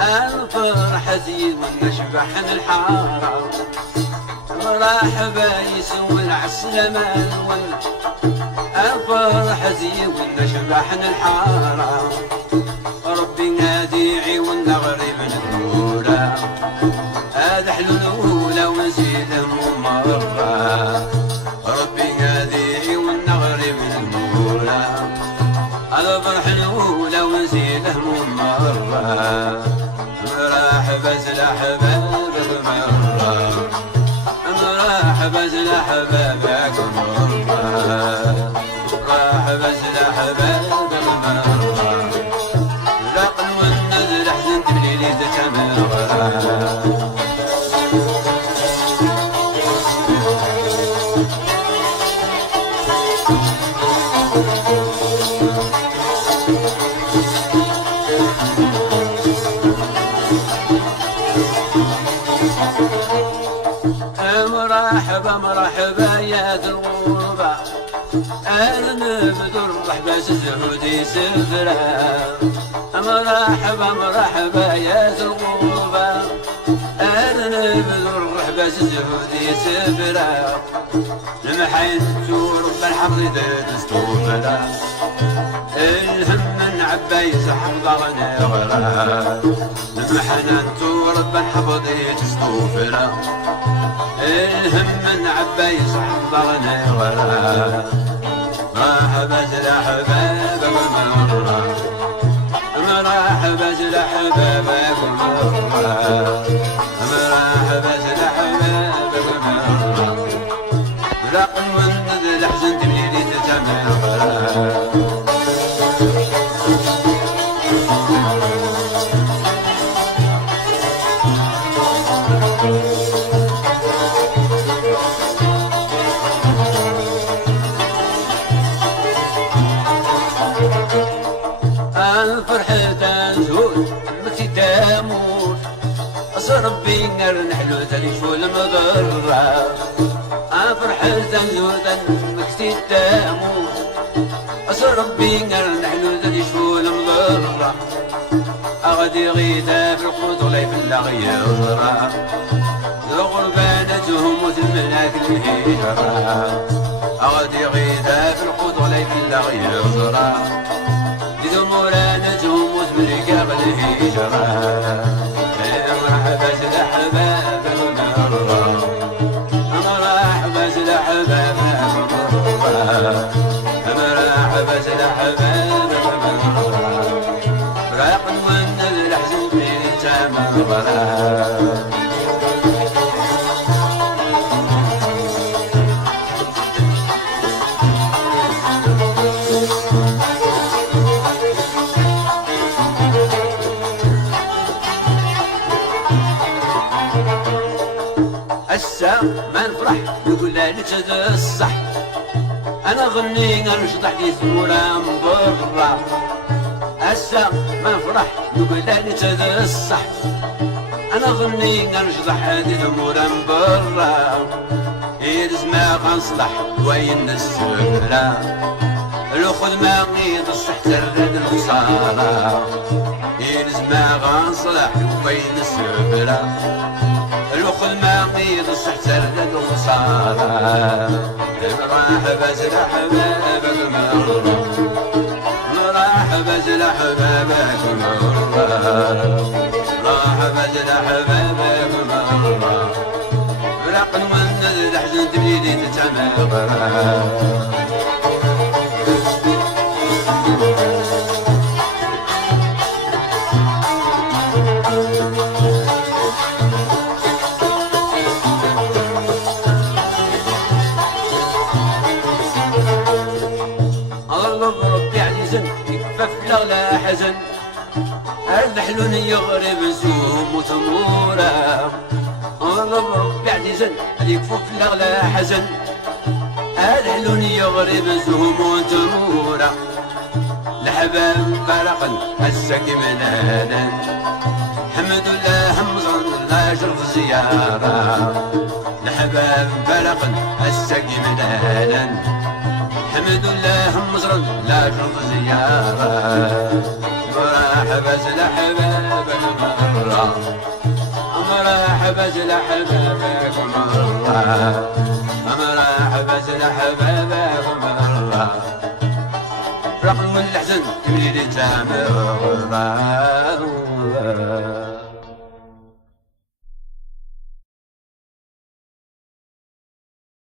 الفرحة زين ونشبح من الحارة مرحبا يسوي عالسلامة الفرحة زين ونشبح من الحارة ربي ناديعي والنغرب نقوله هذا حلو الأولى ونزيده مرة ربي ناديعي والنغرب نقوله الفرح الأولى ونزيده مرة مرحبا زلحبا بكم مرة مرحبا زلحبا بكم مرة مرحبا زلحبا بكم مرة لقن والنذر حزنت بليلي تتمرة مرحبا مرحبا يا ذا الغربة أنا نبذر مرحبا الزهودي سفرة مرحبا مرحبا يا ذا الغربة أنا نبذر مرحبا الزهودي سفرة المحين تورب الحفظ دستوفرة الهم من عبايز حفظنا غرا المحنان تورب الحفظ دستوفرة الهم من عبايز حضرنا ورا مرحبا زلحبا بكم مرة مرحبا زلحبا بكم مرة مرحبا زلحبا بكم مرة رقم من الحزن تبنيلي تتمرة الفرحة تزول مكتي تموت ربي نحلو تليشو المضرة الفرحة تزول مكتي تموت ربي نحلو تليشو المضرة أغدي غيدا بالقوت ولا يبلغ يضرة الغربانة تهموت الملاك الهجرة أغدي غيدا بالقوت ولا يبلغ يضرة مولانا تموت بركاب الهجرة مرحبا زلحبا بكم مرة مرحبا زلحبا بكم مرة مرحبا زلحبا بكم مرة راق من الحزن في تمرة هسا ما نفرح نقول لها لتد الصح انا غني نرشط حديث مولا من برا هسا ما نفرح نقول لها لتد الصح انا غني نرشط حديث مولا من برا يرز ما غنصلح وين السفرة الخذ ما غير الصح ترد الخسارة يلزم غنصلح وين السفرة الوخل ما قيد الصح تردد وصارة مرحبا زلا حبابك مرة مرحبا زلا حبابك مرة مرحبا زلا حبابك مرة رقن من الحزن تبليدي تتمغرى لا حزن الحلون يغرب زوم وثمورة الله بربي عزيزن يكفوف لا حزن الحلون يغرب زوم وثمورة الحباب فرقا السقي منانا حمد الله مزرن لا شرف زيارة الحباب فرقا السقي منانا حمد الله مزرن لا شرط زيارة مرحبا زلا حبابك مرة مرحبا زلا حبابك مرة مرحبا زلا حبابك مرة رقم الحزن تملي لي تامر